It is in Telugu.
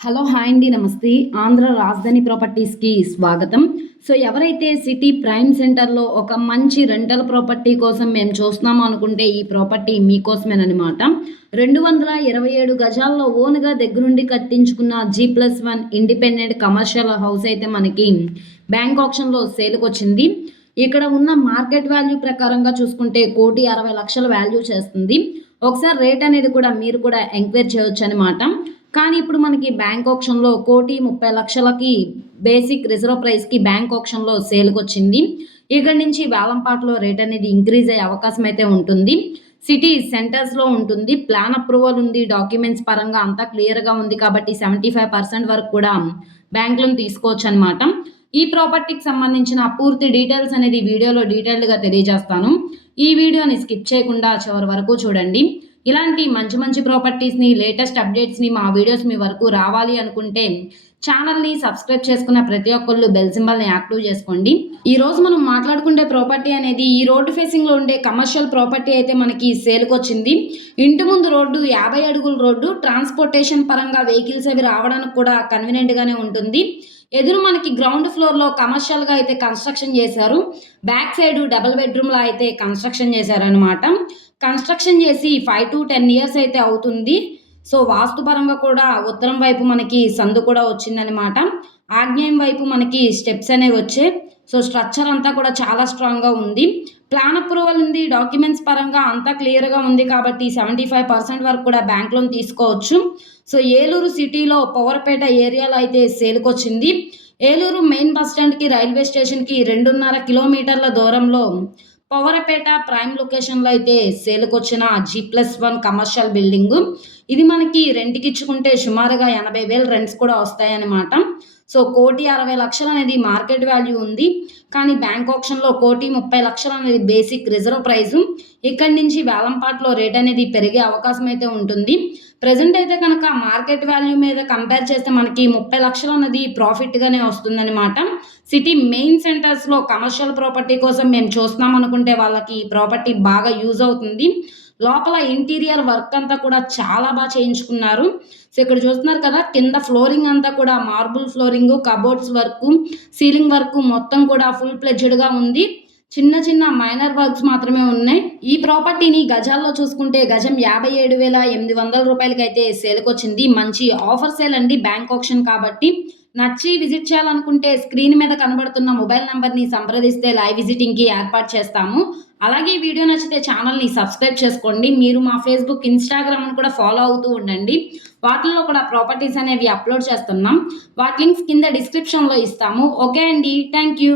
హలో హాయ్ అండి నమస్తే. ఆంధ్ర రాజధాని ప్రాపర్టీస్‌కి స్వాగతం. సో ఎవరైతే సిటీ ప్రైమ్ సెంటర్‌లో ఒక మంచి రెంటల్ ప్రాపర్టీ కోసం మేము చూస్తున్నాము అనుకుంటే ఈ ప్రాపర్టీ మీకోసమేననమాట. 227 గజాల్లో ఓన్‌గా దగ్గరుండి కట్టించుకున్న G+1 ఇండిపెండెంట్ కమర్షియల్ హౌస్ అయితే మనకి బ్యాంక్ ఆక్షన్‌లో సేల్‌కొచ్చింది. ఇక్కడ ఉన్న మార్కెట్ వాల్యూ ప్రకారంగా చూసుకుంటే 1,60,00,000 వాల్యూ చేస్తుంది. ఒకసారి రేట్ అనేది కూడా మీరు కూడా ఎంక్వైరీ చేయొచ్చనమాట. కానీ ఇప్పుడు మనకి బ్యాంక్ ఆక్షన్‌లో 1,30,00,000కి బేసిక్ రిజర్వ్ ప్రైస్‌కి బ్యాంక్ ఆక్షన్‌లో సేల్‌కొచ్చింది. ఇక్కడి నుంచి వేలంపాటలో రేట్ అనేది ఇంక్రీజ్ అయ్యే అవకాశం అయితే ఉంటుంది. సిటీ సెంటర్స్‌లో ఉంటుంది. ప్లాన్ అప్రూవల్ ఉంది. డాక్యుమెంట్స్ పరంగా అంతా క్లియర్‌గా ఉంది కాబట్టి 75% వరకు కూడా బ్యాంక్ లోన్ తీసుకోవచ్చనమాట. ఈ ప్రాపర్టీకి సంబంధించిన పూర్తి డీటెయిల్స్ అనేది వీడియోలో డీటెయిల్డ్‌గా తెలియజేస్తాను. ఈ వీడియోని స్కిప్ చేయకుండా చివరి వరకు చూడండి. ఇలాంటి మంచి మంచి ప్రాపర్టీస్‌ని, లేటెస్ట్ అప్డేట్స్‌ని మా వీడియోస్ మీ వరకు రావాలి అనుకుంటే ఛానల్‌ని సబ్స్క్రైబ్ చేసుకున్న ప్రతి ఒక్కళ్ళు బెల్ సింబల్‌ని యాక్టివ్ చేసుకోండి. ఈరోజు మనం మాట్లాడుకునే ప్రాపర్టీ అనేది ఈ రోడ్ ఫేసింగ్‌లో ఉండే కమర్షియల్ ప్రాపర్టీ అయితే మనకి సేల్‌కొచ్చింది. ఇంటి ముందు రోడ్డు 50 అడుగుల రోడ్డు. ట్రాన్స్‌పోర్టేషన్ పరంగా వెహికల్స్ అవి రావడానికి కూడా కన్వీనియంట్‌గానే ఉంటుంది. ఎదురు మనకి గ్రౌండ్ ఫ్లోర్‌లో కమర్షియల్‌గా అయితే కన్‌స్ట్రక్షన్ చేశారు. బ్యాక్ సైడ్ డబుల్ బెడ్‌రూమ్‌లా అయితే కన్‌స్ట్రక్షన్ చేశారనమాట. కన్‌స్ట్రక్షన్ చేసి 5-10 ఇయర్స్ అయితే అవుతుంది. సో, వాస్తుపరంగా కూడా ఉత్తరం వైపు మనకి సందు కూడా వచ్చిందనమాట. ఆగ్నేయం వైపు మనకి స్టెప్స్ అనేవి వచ్చాయి. సో, స్ట్రక్చర్ అంతా కూడా చాలా స్ట్రాంగ్‌గా ఉంది. ప్లాన్ అప్రూవల్ ఉంది. డాక్యుమెంట్స్ పరంగా అంతా క్లియర్‌గా ఉంది కాబట్టి 75% వరకు కూడా బ్యాంక్ లోన్ తీసుకోవచ్చు. సో, ఏలూరు సిటీలో పవర్‌పేట ఏరియాలో అయితే సేల్‌కొచ్చింది. ఏలూరు మెయిన్ బస్ స్టాండ్‌కి, రైల్వే స్టేషన్‌కి 2.5 కిలోమీటర్ల దూరంలో పవరపేట ప్రైమ్ లొకేషన్‌లో అయితే సేల్‌కొచ్చిన G+1 కమర్షియల్ బిల్డింగు. ఇది మనకి రెంట్‌కిచ్చుకుంటే సుమారుగా 80,000 రెంట్స్ కూడా వస్తాయన్నమాట. సో, 1,60,00,000 అనేది మార్కెట్ వాల్యూ ఉంది. కానీ బ్యాంక్ ఆక్షన్‌లో 1,30,00,000 అనేది బేసిక్ రిజర్వ్ ప్రైజు. ఇక్కడి నుంచి వేలంపాటలో రేట్ అనేది పెరిగే అవకాశం అయితే ఉంటుంది. ప్రెజెంట్ అయితే కనుక మార్కెట్ వాల్యూ మీద కంపేర్ చేస్తే మనకి 30,00,000 అన్నది ప్రాఫిట్‌గానే వస్తుందనమాట. సిటీ మెయిన్ సెంటర్స్‌లో కమర్షియల్ ప్రాపర్టీ కోసం మేము చూస్తున్నాం అనుకుంటే వాళ్ళకి ఈ ప్రాపర్టీ బాగా యూజ్ అవుతుంది. లోపల ఇంటీరియర్ వర్క్ అంతా కూడా చాలా చేయించుకున్నారు. సో, ఇక్కడ చూస్తున్నారు కదా! కింద ఫ్లోరింగ్ అంతా కూడా marble flooring, cupboards work, ceiling work మొత్తం కూడా ఫుల్ ప్లెడ్జ్డ్‌గా ఉంది. చిన్న చిన్న మైనర్ వర్క్స్ మాత్రమే ఉన్నాయి. ఈ ప్రాపర్టీని గజాల్లో చూసుకుంటే గజం 57,800 రూపాయలకైతే సేల్‌కొచ్చింది. మంచి ఆఫర్ సేల్ అండి బ్యాంక్ ఆక్షన్ కాబట్టి. నచ్చి విజిట్ చేయాలనుకుంటే స్క్రీన్ మీద కనబడుతున్న మొబైల్ నంబర్‌ని సంప్రదిస్తే లైవ్ విజిటింగ్‌కి ఏర్పాటు చేస్తాము. అలాగే ఈ వీడియో నచ్చితే ఛానల్‌ని సబ్స్క్రైబ్ చేసుకోండి. మీరు మా ఫేస్‌బుక్, ఇన్‌స్టాగ్రామ్‌ని కూడా ఫాలో అవుతూ ఉండండి. వాటిల్లో కూడా ప్రాపర్టీస్ అనేవి అప్‌లోడ్ చేస్తున్నాం. వాటి లింక్స్ కింద డిస్క్రిప్షన్‌లో ఇస్తాము. ఓకే అండి. Thank you.